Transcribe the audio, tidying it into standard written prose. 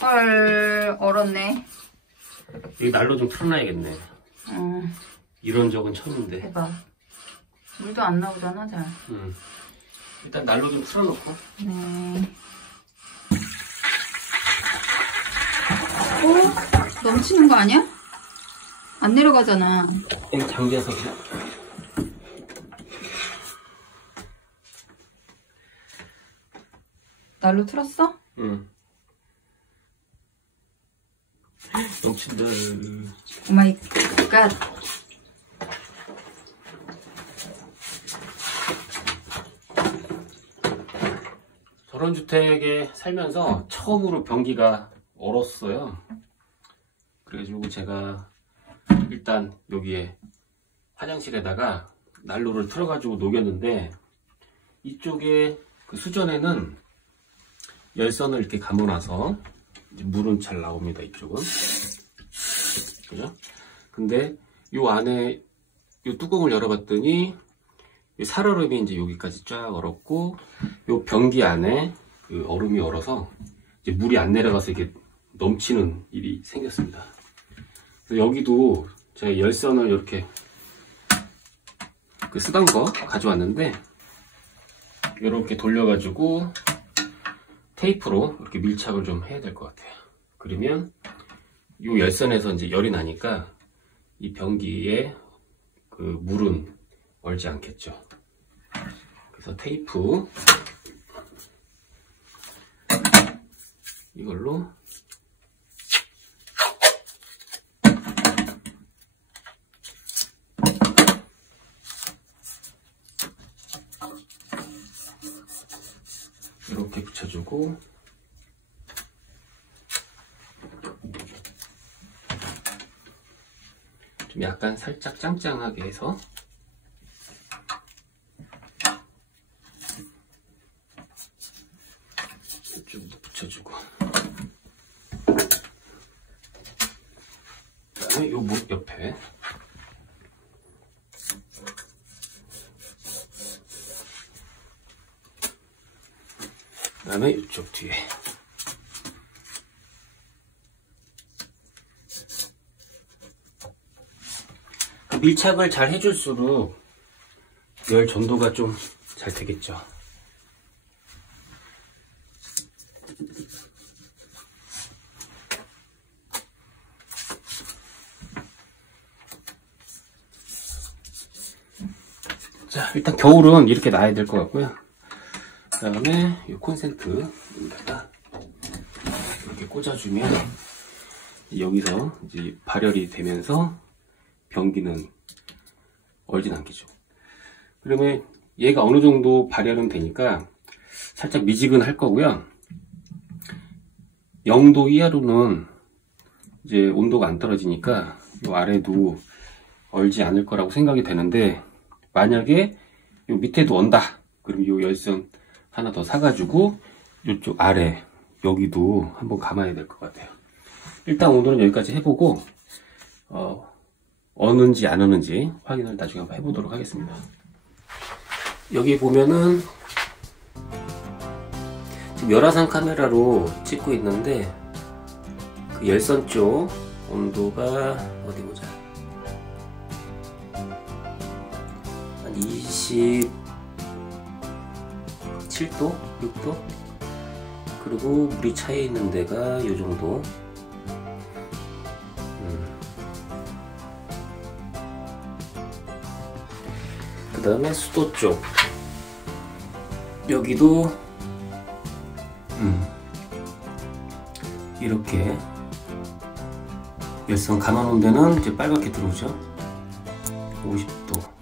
헐, 얼었네. 이 난로 좀 틀어놔야겠네. 이런 적은 처음인데. 해봐. 물도 안 나오잖아, 잘. 일단 난로 좀 틀어놓고. 네. 어? 넘치는 거 아니야? 안 내려가잖아. 이거 당겨서 그냥. 난로 틀었어? 응. 넘친다. 오마이 갓. 저런 주택에 살면서 처음으로 변기가 얼었어요. 그래가지고 제가 일단 여기에 화장실에다가 난로를 틀어가지고 녹였는데, 이쪽에 그 수전에는 열선을 이렇게 감아놔서 이제 물은 잘 나옵니다. 이쪽은. 그죠? 근데 요 안에 요 뚜껑을 열어봤더니 살얼음이 이제 여기까지 쫙 얼었고, 요 변기 안에 그 얼음이 얼어서 이제 물이 안 내려가서 이게 넘치는 일이 생겼습니다. 그래서 여기도 제가 열선을 이렇게 그 쓰던 거 가져왔는데, 이렇게 돌려가지고 테이프로 이렇게 밀착을 좀 해야 될 것 같아요. 그러면 이 열선에서 이제 열이 나니까 이 변기에 그 물은 얼지 않겠죠. 그래서 테이프 이걸로 이렇게 붙여주고, 좀 약간 살짝 짱짱하게 해서 이쪽도 붙여주고, 그 다음에 요 목 옆에 그 다음에 이쪽 뒤에 밀착을 잘 해줄수록 열 전도가 좀 잘 되겠죠. 자, 일단 겨울은 이렇게 놔야 될 것 같고요. 그 다음에 이 콘센트 여기다가 이렇게 꽂아주면 여기서 이제 발열이 되면서 변기는 얼진 않겠죠. 그러면 얘가 어느 정도 발열은 되니까 살짝 미지근할 거고요. 0도 이하로는 이제 온도가 안 떨어지니까 이 아래도 얼지 않을 거라고 생각이 되는데, 만약에 요 밑에도 온다, 그럼 요 열선 하나 더 사가지고 이쪽 아래 여기도 한번 감아야 될 것 같아요. 일단 오늘은 여기까지 해보고 어는지 안 어는지 확인을 나중에 한번 해보도록 하겠습니다. 여기 보면은 지금 열화상 카메라로 찍고 있는데, 그 열선 쪽 온도가 어디 보자, 한 27도? 6도? 그리고 물이 차에 있는 데가 이 정도. 그 다음에 수도 쪽 여기도 이렇게 열선 감아놓은 데는 이제 빨갛게 들어오죠. 50도.